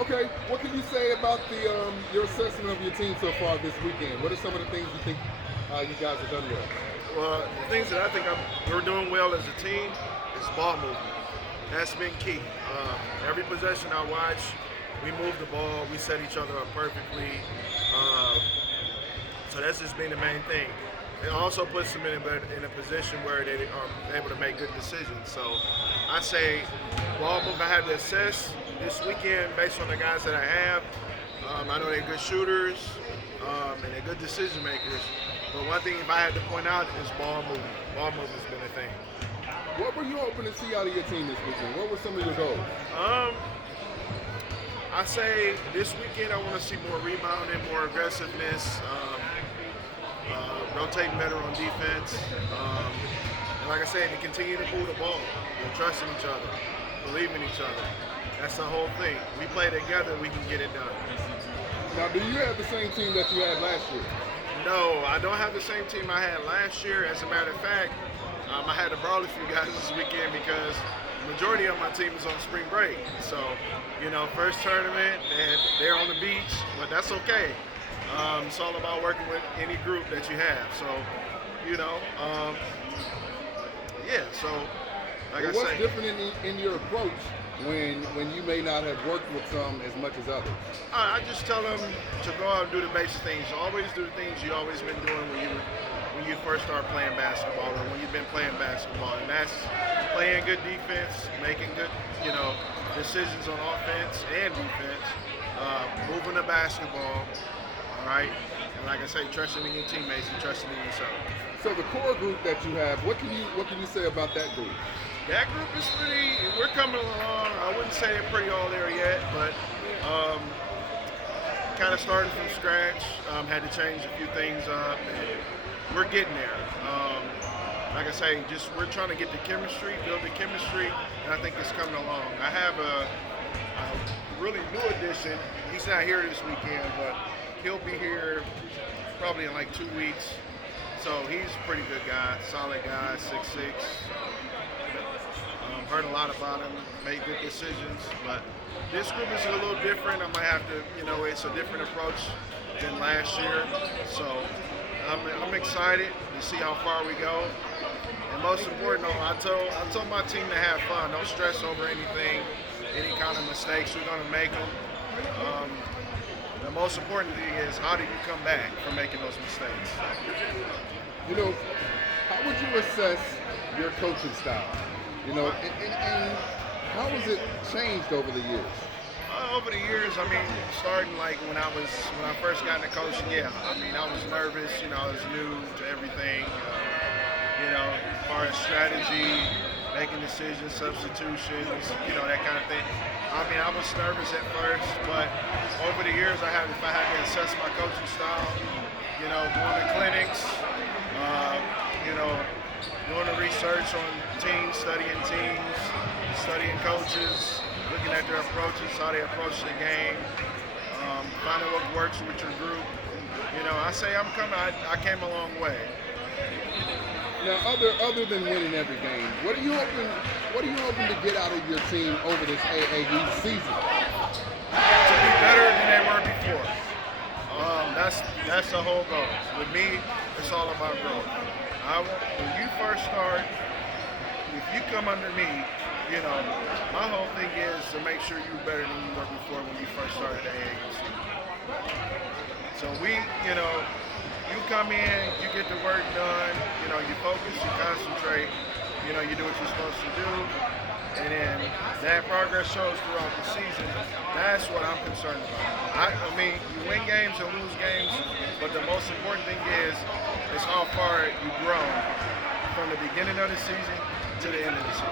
Okay, what can you say about your assessment of your team so far this weekend? What are some of the things you think you guys have done well? Well, the things that I think we're doing well as a team is ball movement. That's been key. Every possession I watch, we move the ball, we set each other up perfectly. Uh, so that's just been the main thing. It also puts them in a position where they are able to make good decisions. So I say ball movement. I had to assess this weekend based on the guys that I have. I know they're good shooters and they're good decision makers. But one thing, if I had to point out, is ball movement. Ball movement's been a thing. What were you hoping to see out of your team this weekend? What were some of your goals? Um, I say this weekend I want to see more rebounding, more aggressiveness, rotating better on defense, and like I said, to continue to move the ball, trusting each other, believing in each other. That's the whole thing. We play together, we can get it done. Now, do you have the same team that you had last year? No, I don't have the same team I had last year. As a matter of fact, I had to borrow a few guys this weekend because the majority of my team is on spring break. So, first tournament and they're on the beach, but that's okay. It's all about working with any group that you have. So, you know, um, yeah. So, like I What's say, different in your approach when you may not have worked with some as much as others? I just tell them to go out and do the basic things. Always do the things you always been doing when you first start playing basketball or when you've been playing basketball, and that's playing good defense, making good, decisions on offense and defense, moving the basketball, all right, and like I say, trusting in your teammates and trusting in yourself. So the core group that you have, what can you say about that group? That group is we're coming along. I wouldn't say they're pretty all there yet, but kind of started from scratch. Had to change a few things up, and we're getting there. Like I say, we're trying to get the chemistry, build the chemistry, and I think it's coming along. I have a really new addition. He's not here this weekend, but he'll be here probably in like 2 weeks. So he's a pretty good guy, solid guy, 6'6". Heard a lot about him, made good decisions, but this group is a little different. I might have to, it's a different approach than last year. So I'm excited to see how far we go. And most important, I told my team to have fun. Don't stress over anything, any kind of mistakes. We're going to make them. The most important thing is how do you come back from making those mistakes? How would you assess your coaching style? And how has it changed over the years? Over the years, starting like when I first got into coaching, I was nervous. I was new to everything. As far as strategy, making decisions, substitutions, that kind of thing. I was nervous at first, but over the years, if I had to assess my coaching style, going to clinics, doing the research on teams, studying coaches, looking at their approaches, how they approach the game, finding what works with your group. I say I came a long way. Now, other than winning every game, what are you hoping to get out of your team over this AAU season? To be better than they were before. That's the whole goal. With me, it's all about growth. When you first start, if you come under me, my whole thing is to make sure you're better than you were before when you first started the AAU season. So you come in, you get the work done, you focus, you concentrate, you do what you're supposed to do, and then that progress shows throughout the season. That's what I'm concerned about. You win games and lose games, but the most important thing is how far you've grown from the beginning of the season to the end of the season.